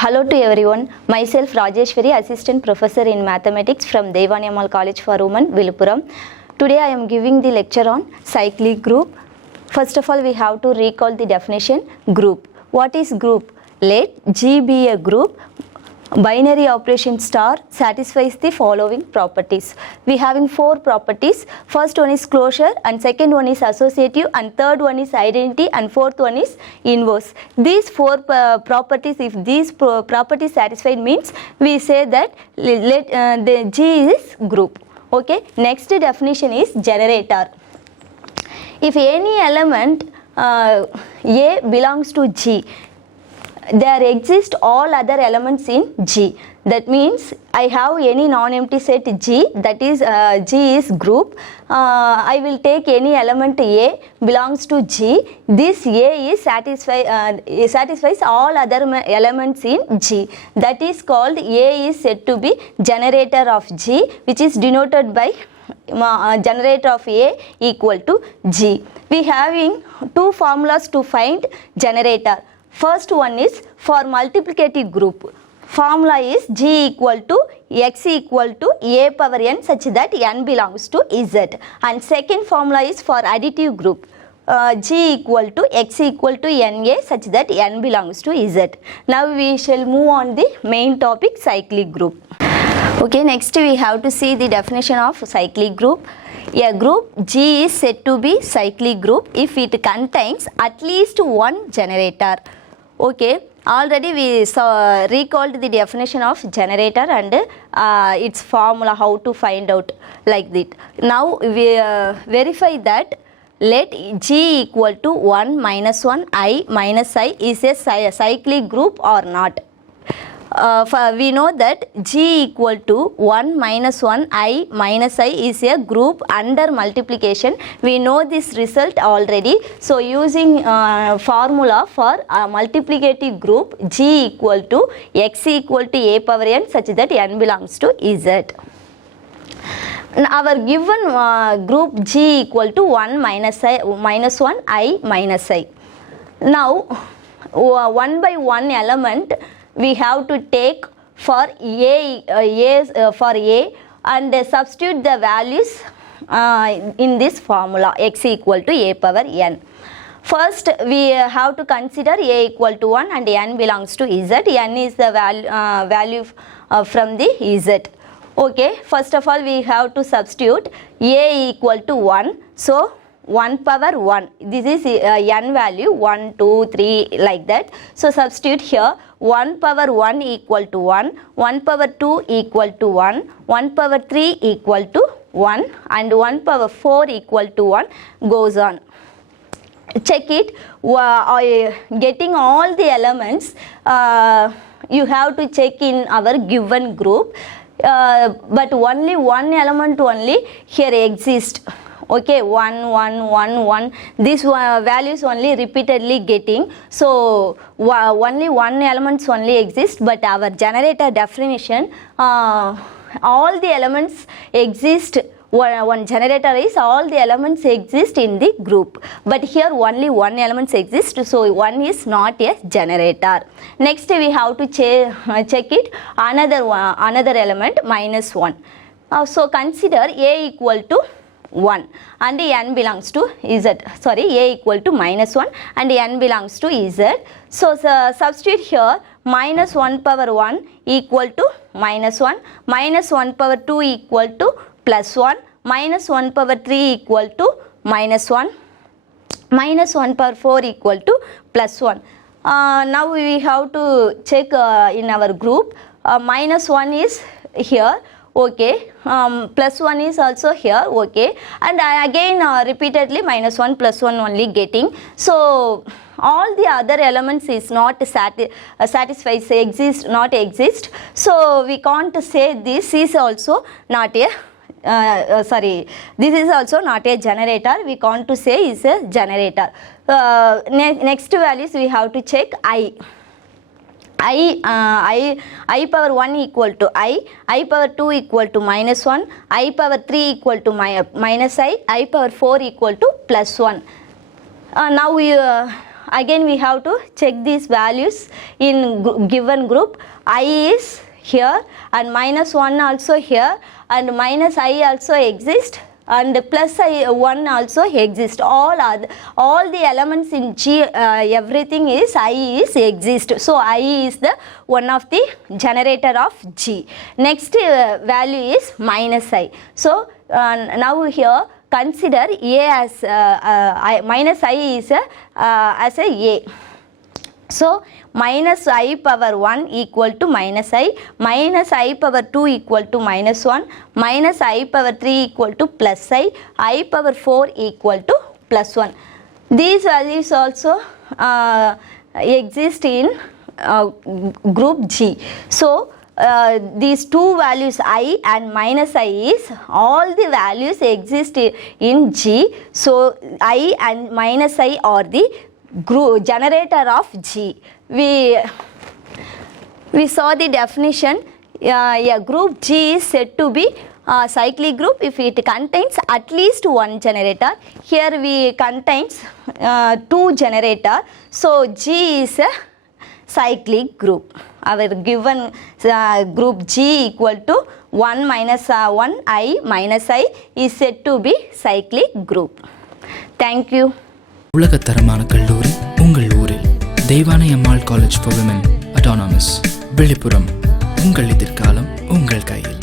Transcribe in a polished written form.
Hello to everyone. Myself Rajeshwari, Assistant Professor in Mathematics from Theivanai Ammal College for Women, Villupuram. Today I am giving the lecture on cyclic group. First of all, we have to recall the definition group. What is group? Let G be a group. Binary operation star satisfies the following properties. We having four properties. First one is closure, and second one is associative, and third one is identity, and fourth one is inverse. These four properties, if these properties satisfied, means we say that the G is group. Okay. Next definition is generator. If any element A belongs to G, there exist all other elements in G. That means I have any non-empty set G, that is G is group. I will take any element A belongs to G. This A is satisfies all other elements in G. That is called A is said to be generator of G, which is denoted by generator of A equal to G. We having two formulas to find generator. First one is for multiplicative group. Formula is G equal to X equal to A power n such that n belongs to Z. And second formula is for additive group. G equal to X equal to NA such that n belongs to Z. Now we shall move on the main topic, cyclic group. Okay, next we have to see the definition of cyclic group. A group G is said to be cyclic group if it contains at least one generator. Okay, already we recalled the definition of generator and its formula, how to find out like that. Now we verify that let G equal to 1 minus 1 I minus I is a cyclic group or not. We know that G equal to 1 minus 1 I minus I is a group under multiplication. We know this result already. So using formula for multiplicative group, G equal to X equal to A power n such that n belongs to Z. Our given group G equal to 1 minus 1 I minus I. Now one by one element we have to take for for A and substitute the values in this formula X equal to A power n. First we have to consider A equal to 1 and n belongs to Z. N is the value from the Z. Okay, first of all we have to substitute A equal to 1. So 1 power 1, this is n value 1, 2, 3 like that. So substitute here 1 power 1 equal to 1, 1 power 2 equal to 1, 1 power 3 equal to 1 and 1 power 4 equal to 1 goes on. Check it, getting all the elements you have to check in our given group, but only one element only here exists. Okay, 1, 1, 1, 1. These values only repeatedly getting. So only one elements only exist, but our generator definition, all the elements exist. One generator is all the elements exist in the group, but here only one elements exist, so one is not a generator. Next we have to check it another element minus 1. So consider A equal to 1 and n belongs to Z. Sorry, A equal to minus 1 and n belongs to Z. So substitute here minus 1 power 1 equal to minus 1, minus 1 power 2 equal to plus 1, minus 1 power 3 equal to minus 1, minus 1 power 4 equal to plus 1. Now we have to check in our group, minus 1 is here. Okay, plus 1 is also here. Okay, and again repeatedly minus 1 plus 1 only getting. So all the other elements is not satisfies exist, not exist. So we can't say this is also not a this is also not a generator. We can't say is a generator. Next values we have to check I power 1 equal to I power 2 equal to minus 1, I power 3 equal to minus I power 4 equal to plus 1. Now we again we have to check these values in given group. I is here and minus 1 also here and minus I also exist and plus I 1 also exist. All the elements in G, everything is I is exist. So I is the one of the generator of G. Next value is minus I. So now here consider A as minus I is as a A. So minus I power 1 equal to minus I, minus I power 2 equal to minus 1, minus I power 3 equal to plus I power 4 equal to plus 1. These values also exist in group G. So these two values I and minus I is all the values exist in G. So I and minus I are the group generator of G. We saw the definition. A group G is said to be a cyclic group if it contains at least one generator. Here we contains two generator. So G is a cyclic group. Our given group G equal to 1 minus 1 I minus I is said to be cyclic group. Thank you. உலகத்தரமான கல்லூரி உங்கள் ஊரில் Deivanai Ammal college for women autonomous Villupuram. உங்கள் எதிர்காலம் உங்கள் கையில்.